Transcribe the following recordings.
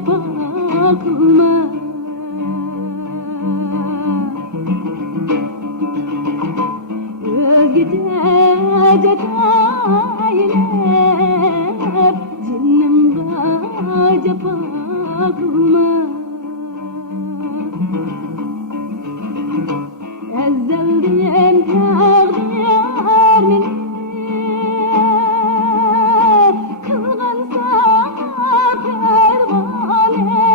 cefa kılma. Özgece cetaylep cinnimga cefa kılma. Ezzeldiyem tağdir meni kılgansa pervane.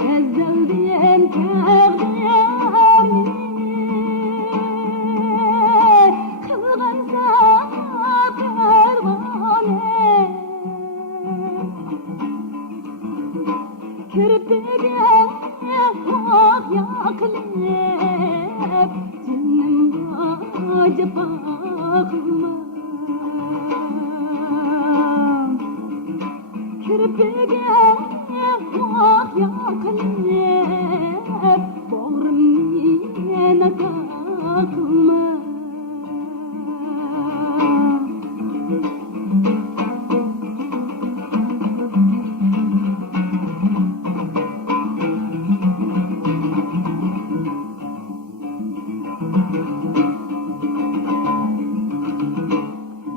Ezzeldiyem tağdir meni kılgansa pervane. Kirpige hak yaklep cinnimga cefa kılma. Kirpige hak yaklep bağrımni naka kılma.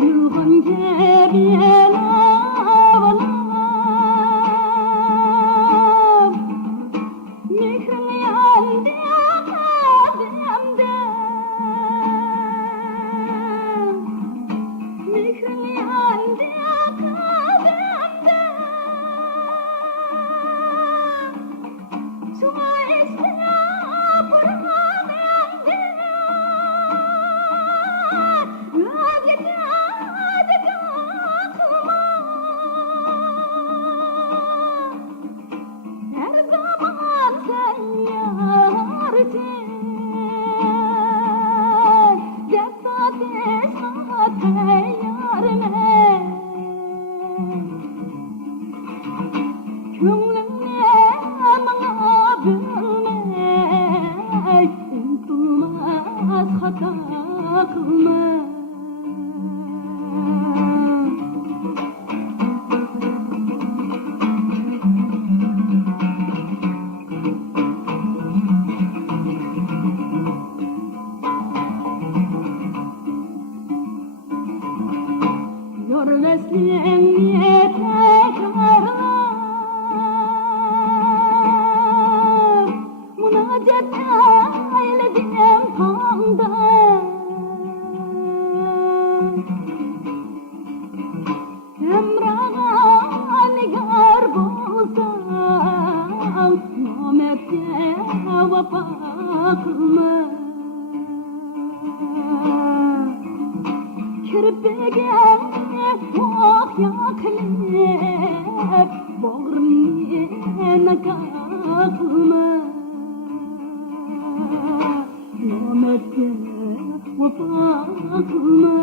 Yılgın cebiyen avalam mihrin yandı kademde. Mihrin yandı kademde. Şuna istina pırmam yandı. Her zaman sen yarıtın Cezade saate yarime. Könglimne bana bölmey Unutulmaz hata kılma. Yorvesliyen niyete karlar Munacet eyledim panda. Emrağa nigar bolsam nomette vefa kılma. Kirpige hak yaklep bağrımni naka kılma. Nomette vefa kılma.